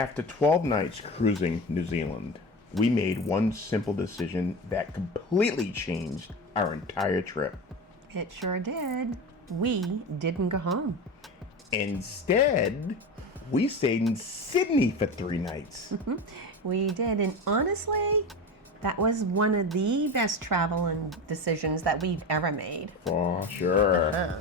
After 12 nights cruising New Zealand, we made one simple decision that completely changed our entire trip. It sure did. We didn't go home. Instead, we stayed in Sydney for 3 nights. We did, and honestly, that was one of the best travel and decisions that we've ever made. For sure.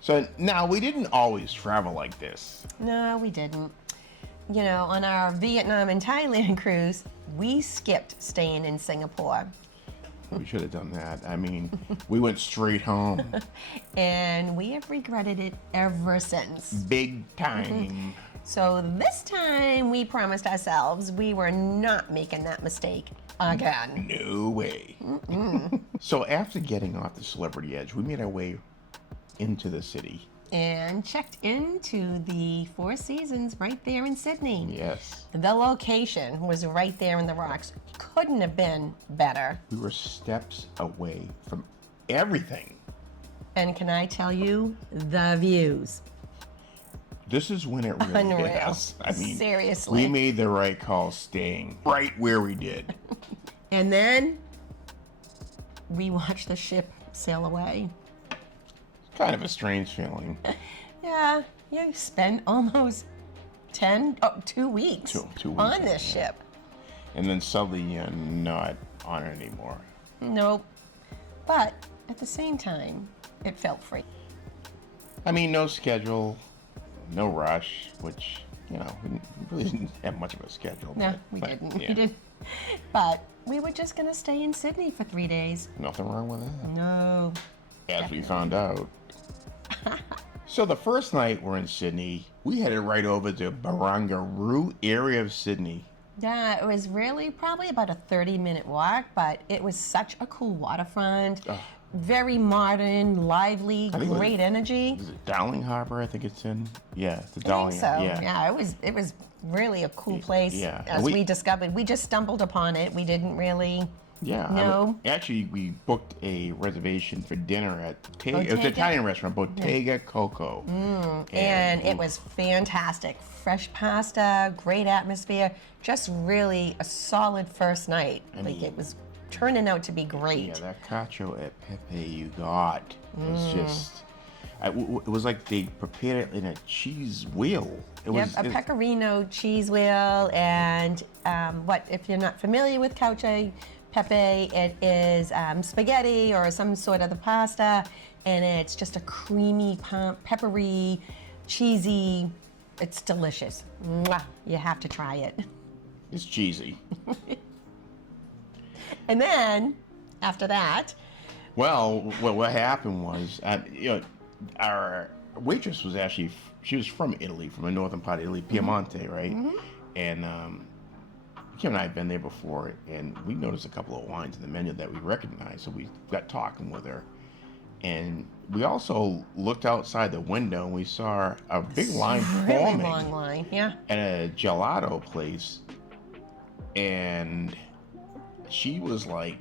So now, we didn't always travel like this. No, we didn't. You know, on our Vietnam and Thailand cruise, we skipped staying in Singapore. We should have done that. I mean, we went straight home. And we have regretted it ever since. Big time. So this time we promised ourselves we were not making that mistake again. No way. So after getting off the Celebrity Edge, we made our way into the city. And checked into the Four Seasons right there in Sydney. Yes. The location was right there in the rocks. Couldn't have been better. We were steps away from everything. And can I tell you, the views. This is when it really Unreal. hit us. I mean, seriously. we made the right call staying right where we did. And then we watched the ship sail away. Kind of a strange feeling. Yeah, you spent almost 2 weeks, 2 weeks on this ship. And then suddenly you're not on it anymore. Nope. But at the same time, it felt free. I mean, no schedule, no rush, which, you know, we really didn't have much of a schedule. No, we didn't. We didn't. But we were just going to stay in Sydney for 3 days. Nothing wrong with that. No. As we found out. So the first night we're in Sydney, we headed right over to Barangaroo area of Sydney. Yeah, it was really probably about a 30-minute walk, but it was such a cool waterfront. Very modern, lively, great energy. Is it Darling Harbor? I think it's in. Yeah, it's the I Darling. think so. Yeah, it was really a cool place. Yeah. As we discovered, we just stumbled upon it. We didn't really. Yeah. No. Actually, we booked a reservation for dinner at it was an Bottega? Italian restaurant, Bottega Coco. And it was fantastic. Fresh pasta, great atmosphere. Just really a solid first night. It was turning out to be great. Yeah, that cacio e pepe you got was just. It was like they prepared it in a cheese wheel. A pecorino cheese wheel, and if you're not familiar with cacio pepe, it is spaghetti or some sort of the pasta, and it's just a creamy, peppery, cheesy. It's delicious. Mwah. You have to try it. It's cheesy. And then after that, well, what happened was, our waitress was actually she was from Italy, from the northern part of Italy, Piemonte, right? And Kim and I had been there before, and we noticed a couple of wines in the menu that we recognized, so we got talking with her. And we also looked outside the window, and we saw a big line forming. long line, yeah. At a gelato place, and she was like,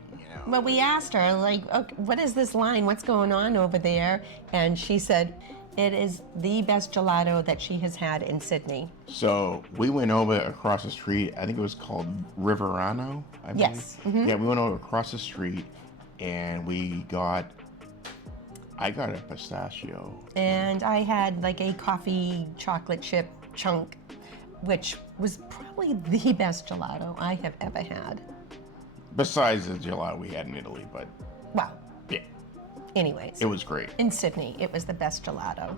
Well, we asked her, like, okay, what is this line? What's going on over there? And she said it is the best gelato that she has had in Sydney. So we went over across the street. I think it was called Riverano, I believe. Yes. Yeah, we went over across the street, and I got a pistachio. And I had like a coffee chocolate chip chunk, which was probably the best gelato I have ever had. Besides the gelato we had in Italy, but Wow. yeah, Anyways. it was great. In Sydney, it was the best gelato.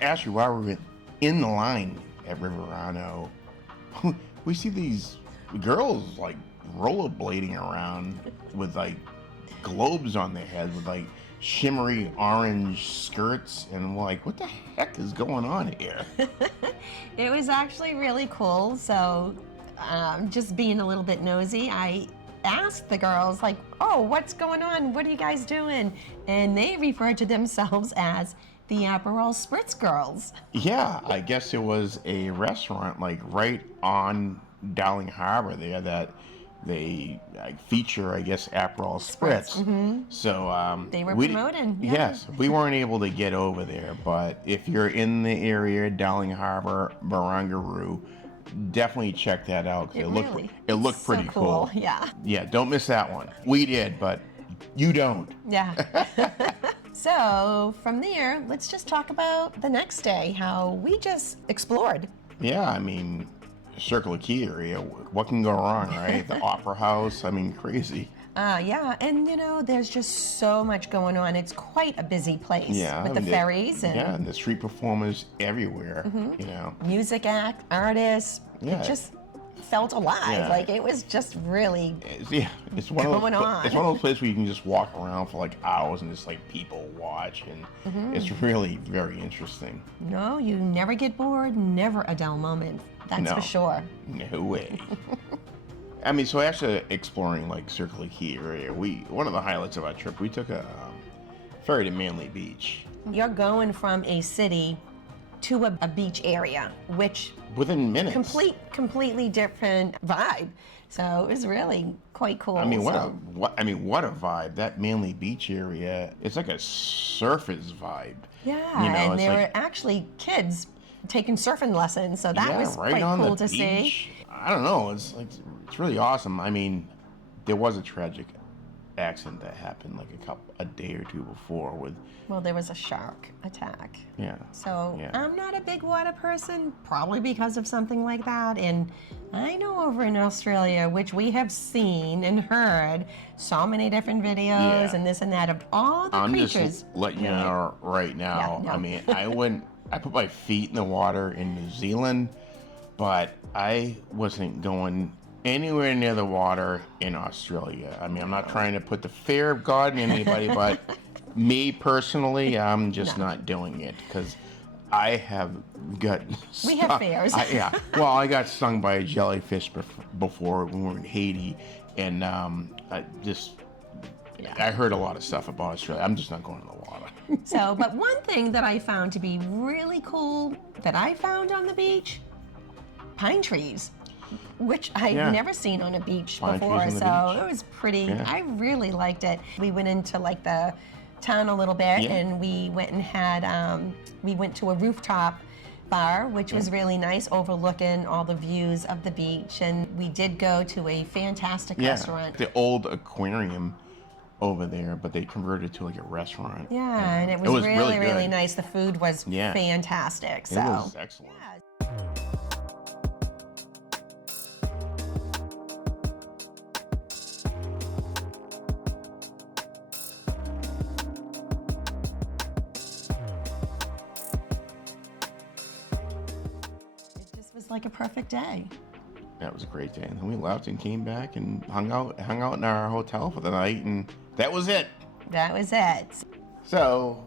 Actually, while we were in the line at Riverano, we see these girls like rollerblading around with like globes on their head with like shimmery orange skirts, and we're like, what the heck is going on here? It was actually really cool. So just being a little bit nosy, I asked the girls, like, oh, what's going on? What are you guys doing? And they referred to themselves as the Aperol Spritz Girls. Yeah, I guess it was a restaurant like right on Darling Harbor there that they feature, I guess, Aperol Spritz. So They were promoting. Yeah. Yes, we weren't able to get over there, but if you're in the area, Darling Harbor, Barangaroo, definitely check that out. 'Cause it looked so pretty cool. Yeah. Yeah, don't miss that one. We did, but you don't. Yeah. So from there, let's just talk about the next day, how we just explored. Yeah, I mean, Circle Quay area, what can go wrong, right? The Opera House, I mean, crazy. Yeah, and there's just so much going on. It's quite a busy place with the ferries and the street performers everywhere, music artists. Yeah. It just felt alive. Yeah. Like it was just really it's one going of those, on. It's one of those places where you can just walk around for like hours and just like people watch, and it's really very interesting. No, you never get bored. Never a dull moment. That's for sure. No way. I mean, so after exploring like Circle Quay area, one of the highlights of our trip, we took a ferry to Manly Beach. You're going from a city to a beach area, which within minutes. Completely different vibe. So it was really quite cool. I mean, what a vibe! That Manly Beach area, it's like a surfer's vibe. Yeah, and there were actually kids taking surfing lessons, so that was right quite on cool the to beach. see. I don't know. It's really awesome. I mean, there was a tragic accident that happened like a day or two before with. Well, there was a shark attack. Yeah. So I'm not a big water person, probably because of something like that. And I know over in Australia, which we have seen and heard so many different videos and this and that of all the creatures. I'm just letting you know right now. Yeah, no. I mean, I put my feet in the water in New Zealand, but I wasn't going anywhere near the water in Australia. I mean, I'm not trying to put the fear of God in anybody, but me personally, I'm just not doing it because I have got We have fears. Well, I got stung by a jellyfish before when we were in Haiti, and I heard a lot of stuff about Australia. I'm just not going to the water. So, but one thing that I found to be really cool that I found on the beach, pine trees, which I've never seen on a beach before. So it was pretty, I really liked it. We went into like the town a little bit and we went and had, we went to a rooftop bar, which was really nice, overlooking all the views of the beach. And we did go to a fantastic restaurant. The old aquarium over there, but they converted it to like a restaurant. Yeah, and it was really nice. The food was fantastic. So. It was excellent. It just was like a perfect day. That was a great day. And then we left and came back and hung out in our hotel for the night, and that was it. That was it. So,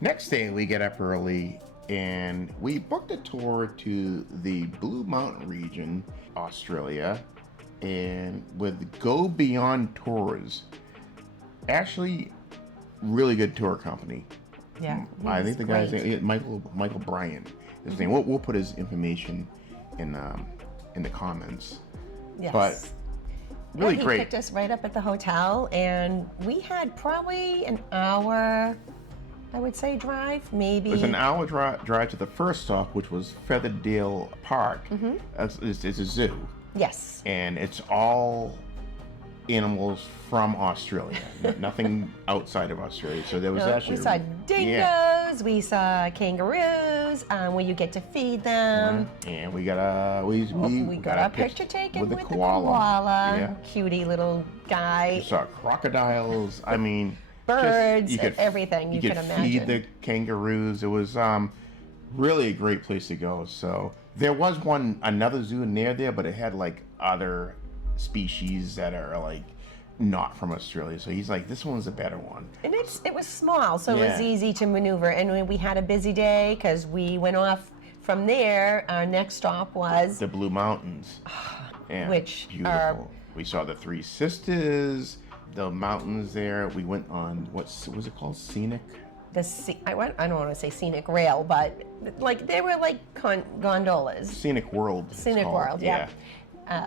next day we get up early and we booked a tour to the Blue Mountain region, Australia, and with Go Beyond Tours. Actually, really good tour company. Yeah, I think the guy's name, Michael Bryan. His name. We'll put his information in the comments. Yes. But really he great. Picked us right up at the hotel, and we had probably an hour, I would say, drive, maybe. It was an hour drive to the first stop, which was Featherdale Park. Mm-hmm. It's a zoo. Yes. And it's all animals from Australia, nothing outside of Australia. So there was we saw dingoes, we saw kangaroos, where you get to feed them. And we got a picture taken with the koala. Yeah. Cutie little guy. We saw crocodiles. I mean, birds, everything you could imagine. Feed the kangaroos. It was really a great place to go. So there was another zoo near there, but it had like other species that are like not from Australia. So he's like, this one's a better one. And it was small, so it was easy to maneuver. And we had a busy day because we went off from there. Our next stop was the Blue Mountains, which beautiful. We saw the Three Sisters, the mountains there. We went on, what was it called? Scenic? I don't want to say scenic rail, but like they were like gondolas. Scenic World. Scenic World, yeah.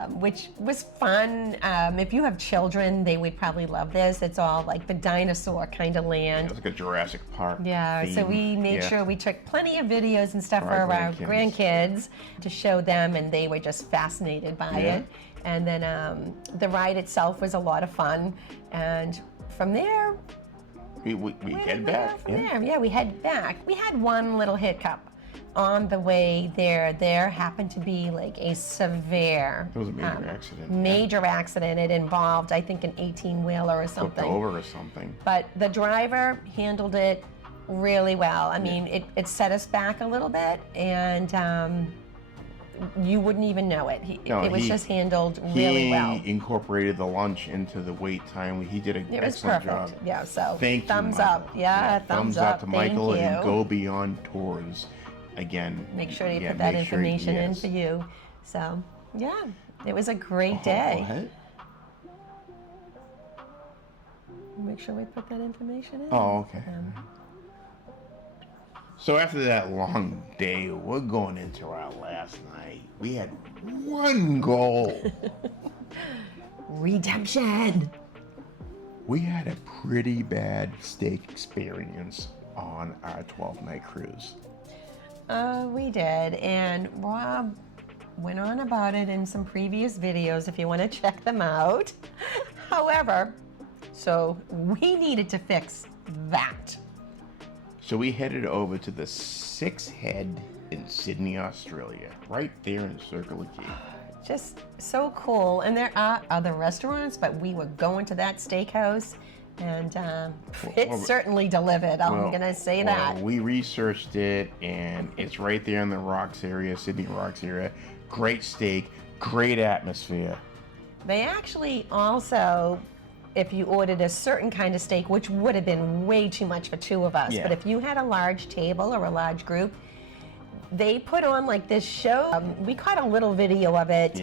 Which was fun. If you have children, they would probably love this. It's all like the dinosaur kind of land. It was like a Jurassic Park theme. So we made sure we took plenty of videos and stuff for our grandkids to show them, and they were just fascinated by it. And then the ride itself was a lot of fun. And from there, we head back. We head back. We had one little hiccup on the way there. There happened to be like a severe... It was a major accident. Major accident. It involved, I think, an 18-wheeler or something. Flipped over or something. But the driver handled it really well. I mean, it set us back a little bit, and you wouldn't even know it. It was just handled really well. He incorporated the lunch into the wait time. He did an excellent job. Yeah, so thumbs up. Thumbs up to Michael and Go Beyond Tours. Again, make sure you put that information in for you. So, yeah, it was a great day. What? Make sure we put that information in. Oh, okay. So after that long day, we're going into our last night. We had one goal. Redemption. We had a pretty bad steak experience on our 12-night cruise. We did, and Rob went on about it in some previous videos if you want to check them out. However, so we needed to fix that. So we headed over to the Six Head in Sydney, Australia, right there in Circular Quay. Just so cool. And there are other restaurants, but we were going to that steakhouse, and it certainly delivered. I'm going to say that. We researched it, and it's right there in the Rocks area, Sydney Rocks area. Great steak, great atmosphere. They actually also, if you ordered a certain kind of steak, which would have been way too much for two of us, but if you had a large table or a large group, they put on like this show. We caught a little video of it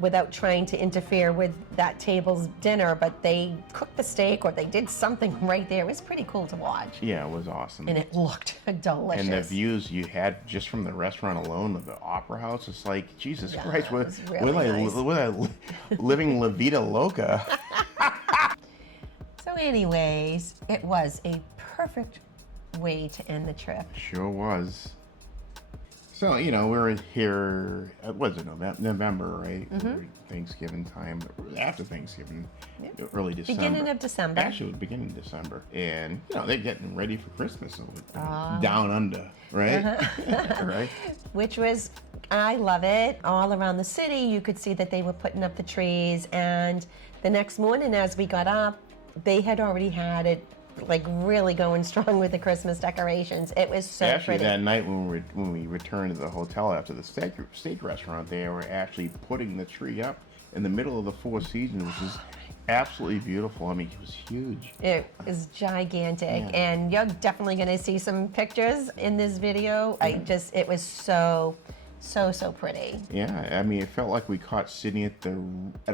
without trying to interfere with that table's dinner, but they cooked the steak or they did something right there. It was pretty cool to watch. Yeah, it was awesome. And it looked delicious. And the views you had just from the restaurant alone of the Opera House, it's like, Jesus Christ, we're like living La Vida Loca. So anyways, it was a perfect way to end the trip. Sure was. So, we were here, was it November, right? Mm-hmm. Thanksgiving time, after Thanksgiving, early December. Beginning of December. Actually, it was beginning of December. And, they're getting ready for Christmas over down under, right? Right? Which was, I love it. All around the city, you could see that they were putting up the trees. And the next morning, as we got up, they had already had it like really going strong with the Christmas decorations. It was so actually pretty. That night when we returned to the hotel after the steak restaurant, they were actually putting the tree up in the middle of the Four Seasons, which is absolutely beautiful. I mean, it was huge. It was gigantic, and you're definitely going to see some pictures in this video. It was so pretty. Yeah, I mean, it felt like we caught Sydney at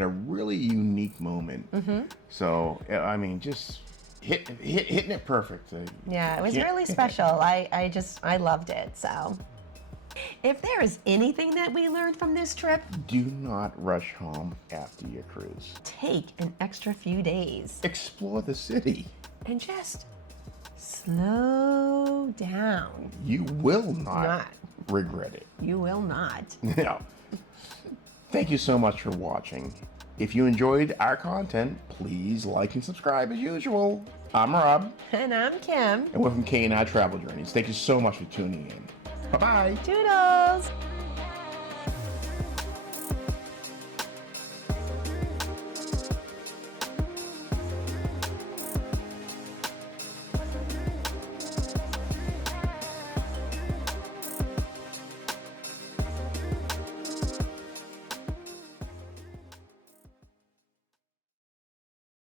a really unique moment. Mm-hmm. So, I mean, just hitting it perfect. Yeah, it was really special. I loved it. So, if there is anything that we learned from this trip, do not rush home after your cruise. Take an extra few days. Explore the city. And just slow down. You will not regret it. You will not. No. Thank you so much for watching. If you enjoyed our content, please like and subscribe as usual. I'm Rob. And I'm Kim. And we're from Quay and I Travel Journeys. Thank you so much for tuning in. Bye-bye. Toodles.